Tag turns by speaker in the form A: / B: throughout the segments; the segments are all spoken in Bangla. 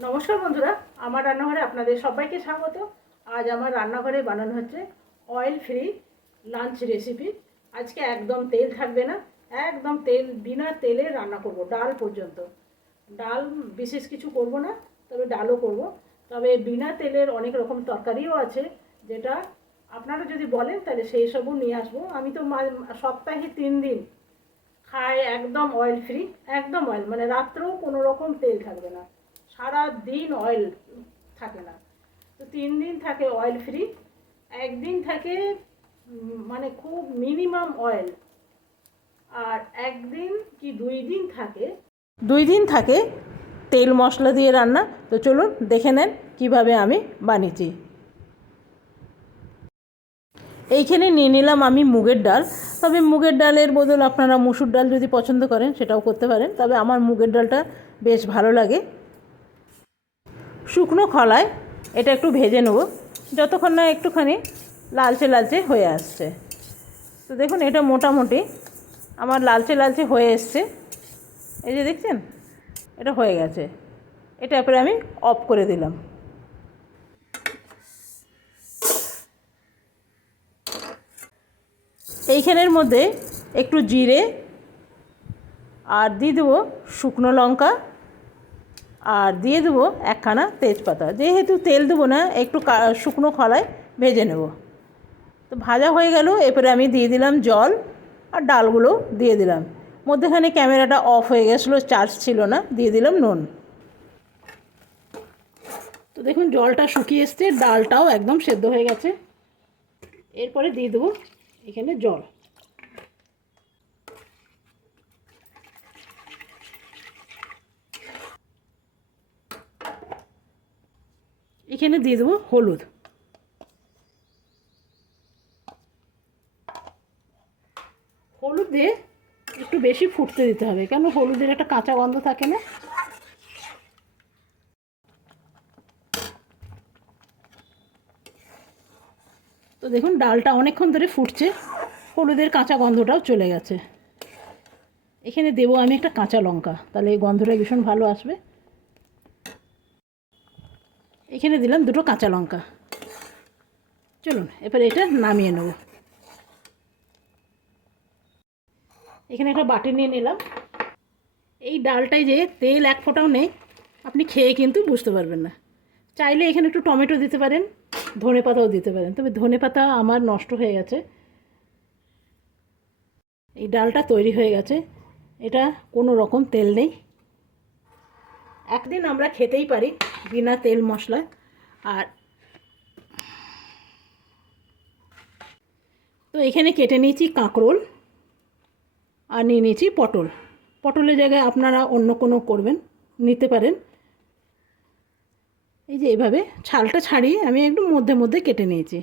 A: নমস্কার বন্ধুরা, আমার রান্নাঘরে আপনাদের সবাইকে স্বাগত। আজ আমার রান্নাঘরে বানানো হচ্ছে অয়েল ফ্রি লাঞ্চ রেসিপি আজকে একদম তেল থাকবে না, একদম তেল, বিনা তেলে রান্না করব, ডাল পর্যন্ত। ডাল বিশেষ কিছু করব না, তবে ডালও করব। তবে বিনা তেলের অনেক রকম তরকারিও আছে, যেটা আপনারা যদি বলেন তাহলে সেই সবও নিয়ে আসব। আমি তো সপ্তাহে তিন দিন খাই একদম অয়েল ফ্রি একদম অয়েল মানে রাত্রেও কোনো রকম তেল থাকবে না। সারা দিন অয়েল থাকে না। তো তিন দিন থাকে অয়েল ফ্রি একদিন থাকে মানে খুব মিনিমাম অয়েল আর একদিন কি দুই দিন থাকে? দুই দিন থাকে তেল মশলা দিয়ে রান্না। তো চলুন দেখে নেন কীভাবে আমি বানিয়েছি। এইখানে নিয়ে নিলাম আমি মুগের ডাল। তবে মুগের ডালের বদল আপনারা মুসুর ডাল যদি পছন্দ করেন সেটাও করতে পারেন। তবে আমার মুগের ডালটা বেশ ভালো লাগে। শুকনো খলায় এটা একটু ভেজে নেব। যতক্ষণ না একটুখানি লালচে লালচে হয়ে আসছে। তো দেখুন, এটা মোটামুটি আমার লালচে লালচে হয়ে এসছে। এই যে দেখছেন, এটা হয়ে গেছে। এটা এরপরে আমি অফ করে দিলাম। এইখানের মধ্যে একটু জিরে আর দিয়ে দেবো শুকনো লঙ্কা। আর দিয়ে দেবো একখানা তেজপাতা। যেহেতু তেল দেবো না, একটু শুকনো খলায় ভেজে নেব। তো ভাজা হয়ে গেল, এরপরে আমি দিয়ে দিলাম জল আর ডালগুলো দিয়ে দিলাম। মধ্যেখানে ক্যামেরাটা অফ হয়ে গেছিল, চার্জ ছিল না, দিয়ে দিলাম নুন। তো দেখুন, জলটা শুকিয়ে এসছে, ডালটাও একদম সেদ্ধ হয়ে গেছে। এরপরে দিয়ে দেবো এখানে জল। এখানে দিয়ে দেবো হলুদ। হলুদ দিয়ে একটু বেশি ফুটতে দিতে হবে, কেন হলুদের একটা কাঁচা গন্ধ থাকে না? তো দেখুন, ডালটা অনেকক্ষণ ধরে ফুটছে, হলুদের কাঁচা গন্ধটাও চলে গেছে। এখানে দেবো আমি একটা কাঁচা লঙ্কা, তাহলে এই গন্ধটা ভীষণ ভালো আসবে। এখানে দিলাম দুটো কাঁচা লঙ্কা। চলুন, এবার এটা নামিয়ে নেব। এখানে একটা বাটি নিয়ে নিলাম। এই ডালটায় যে তেল এক ফোঁটাও নেই, আপনি খেয়ে কিন্তু বুঝতে পারবেন না। চাইলে এখানে একটু টমেটো দিতে পারেন, ধনে পাতাও দিতে পারেন। তবে ধনে পাতা আমার নষ্ট হয়ে গেছে। এই ডালটা তৈরি হয়ে গেছে। এটা কোনো রকম তেল নেই। একদিন আমরা খেতেই পারি। বিনা তেল মশলা আর তো এখানে কেটে নিয়েছি কাঁকরোল আর নিয়ে নিয়েছি পটল। পটলের জায়গায় আপনারা অন্য কোনো করবেন, নিতে পারেন। এই যে এইভাবে ছালটা ছাড়িয়ে আমি একটু মধ্যে মধ্যে কেটে নিয়েছি।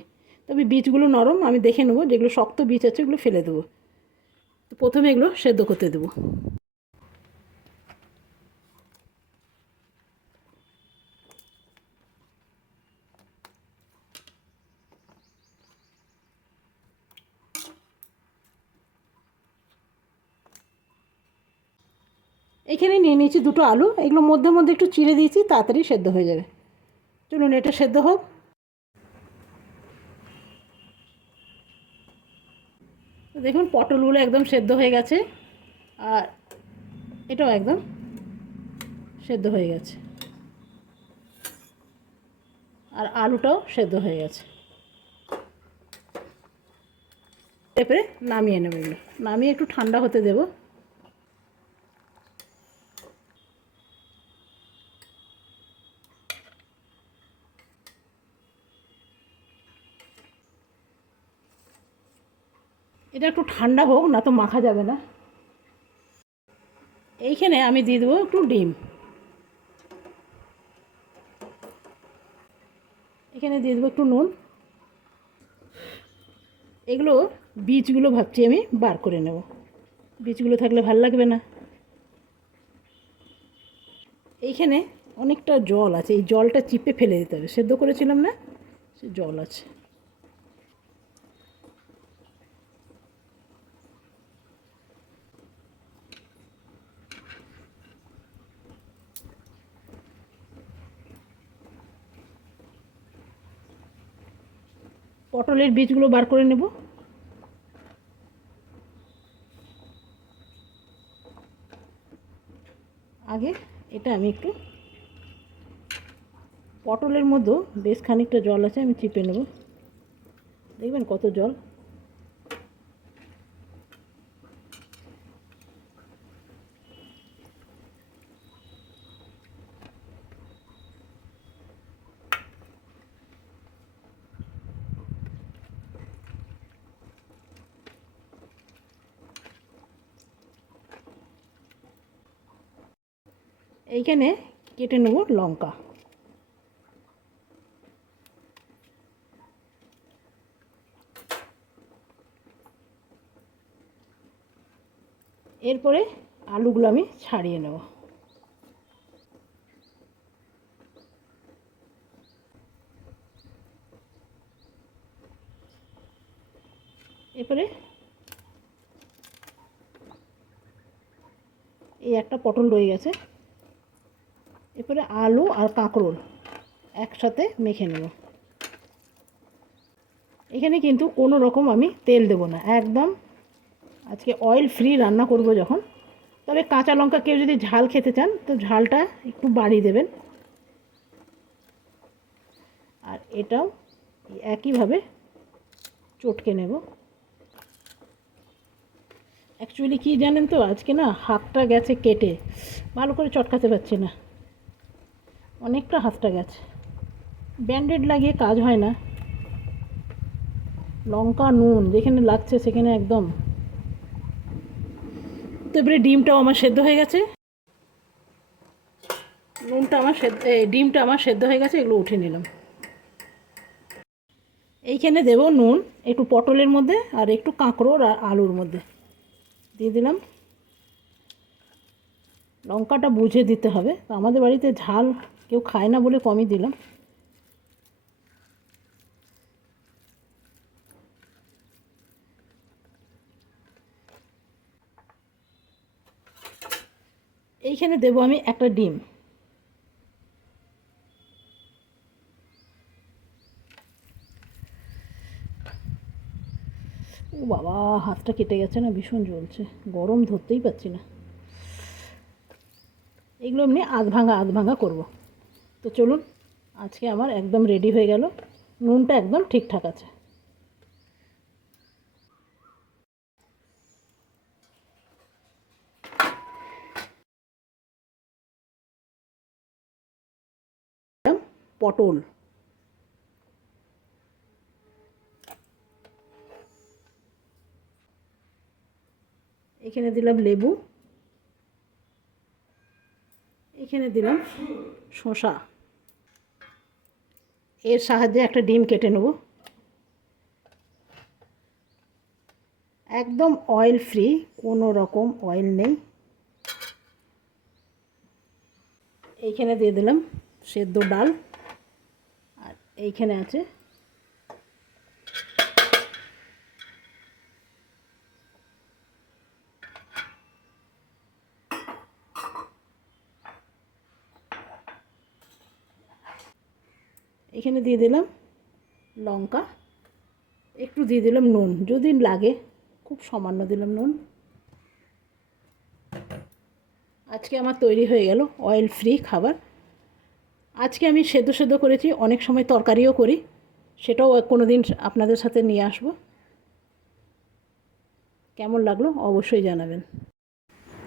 A: তবে বীজগুলো নরম, আমি দেখে নেব, যেগুলো শক্ত বীজ আছে ওগুলো ফেলে দেবো। তো প্রথমে এগুলো সেদ্ধ করতে দেবো। এখানে নিয়ে নিয়েছি দুটো আলু এগুলো মধ্যে মধ্যে একটু চিড়ে দিয়েছি, তাড়াতাড়ি সেদ্ধ হয়ে যাবে। চলুন, এটা সেদ্ধ হোক। দেখুন, পটলগুলো একদম সেদ্ধ হয়ে গেছে, আর এটাও একদম সেদ্ধ হয়ে গেছে। আর আলুটাও সেদ্ধ হয়ে গেছে। এরপরে নামিয়ে নেব এগুলো। নামিয়ে একটু ঠান্ডা হতে দেবো। এটা একটু ঠান্ডা হোক, না তো মাখা যাবে না। এইখানে আমি দিয়ে দেবো একটু ডিম। এখানে দিয়ে দেবো একটু নুন। এগুলো বীজগুলো ভাবছি আমি বার করে নেব। বীজগুলো থাকলে ভালো লাগবে না। এইখানে অনেকটা জল আছে, এই জলটা চিপে ফেলে দিতে হবে। সেদ্ধ করেছিলাম না, সে জল আছে। পটলের বীজগুলো বার করে নেব। আগে এটা আমি একটু পটলের মধ্যেও বেশ খানিকটা জল আছে, আমি চিপে নেব। দেখবেন কত জল। এইখানে কেটে নেব লঙ্কা। এরপরে আলুগুলো আমি ছাড়িয়ে নেব। এরপরে এই একটা পটল রয়ে গেছে। এরপরে আলু আর কাঁকরোল একসাথে মেখে নেব। এখানে কিন্তু কোনো রকম আমি তেল দেবো না। একদম আজকে অয়েল ফ্রি রান্না করব যখন। তবে কাঁচা লঙ্কা কেউ যদি ঝাল খেতে চান, তো ঝালটা একটু বাড়িয়ে দেবেন। আর এটাও একইভাবে চটকে নেব। অ্যাকচুয়ালি কী জানেন তো, আজকে না হাতটা গেছে কেটে। ভালো করে চটকাতে পারছি না। অনেকটা হাতটা গেছে। ব্যান্ডেড লাগিয়ে কাজ হয় না। লঙ্কা, নুন, যেখানে লাগছে সেখানে একদম। তো এবারে ডিমটাও আমার সেদ্ধ হয়ে গেছে। নুনটা আমার সেদ্ধ ডিমটা আমার সেদ্ধ হয়ে গেছে, এগুলো উঠে নিলাম। এইখানে দেব নুন, একটু পটলের মধ্যে আর একটু কাঁকড়োর আর আলুর মধ্যে। দিয়ে দিলাম। লঙ্কাটা বুঝে দিতে হবে। তো আমাদের বাড়িতে ঝাল কেউ খায় না বলে কমই দিলাম। এইখানে দেবো আমি একটা ডিম। ও বাবা, হাতটা কেটে গেছে না, ভীষণ জ্বলছে। গরম ধরতেই পারছি না। এগুলো এমনি আধ ভাঙা আধ ভাঙা করব। তো চলুন, আজকে আমার একদম রেডি হয়ে গেল। নুনটা একদম ঠিকঠাক আছে। পটল। এখানে দিলাম লেবু। এখানে দিলাম শসা। এর সাহায্যে একটা ডিম কেটে নেব। একদম অয়েল ফ্রি কোনো রকম অয়েল নেই। এইখানে দিয়ে দিলাম সেদ্ধ ডাল। আর এইখানে আছে এখানে দিয়ে দিলাম লঙ্কা, একটু দিয়ে দিলাম নুন, যদি লাগে, খুব সামান্য দিলাম নুন। আজকে আমার তৈরি হয়ে গেল অয়েল ফ্রি খাবার। আজকে আমি সেদ্ধ সেদ্ধ করেছি, অনেক সময় তরকারিও করি, সেটাও কোনো দিন আপনাদের সাথে নিয়ে আসব। কেমন লাগল অবশ্যই জানাবেন।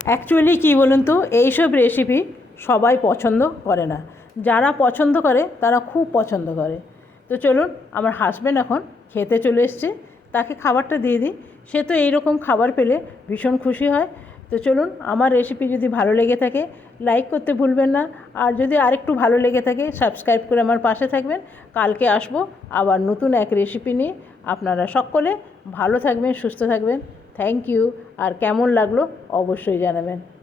A: অ্যাকচুয়ালি কী বলুন তো, এইসব রেসিপি সবাই পছন্দ করে না। যারা পছন্দ করে, তারা খুব পছন্দ করে। তো চলুন, আমার হাজব্যান্ড এখন খেতে চলে এসছে, তাকে খাবারটা দিয়ে দিই। সে তো এইরকম খাবার পেলে ভীষণ খুশি হয়। তো চলুন, আমার রেসিপি যদি ভালো লেগে থাকে লাইক করতে ভুলবেন না। আর যদি আরেকটু ভালো লেগে থাকে সাবস্ক্রাইব করে আমার পাশে থাকবেন। কালকে আসব আবার নতুন এক রেসিপি নিয়ে। আপনারা সকলে ভালো থাকবেন, সুস্থ থাকবেন। থ্যাংক ইউ আর কেমন লাগল, অবশ্যই জানাবেন।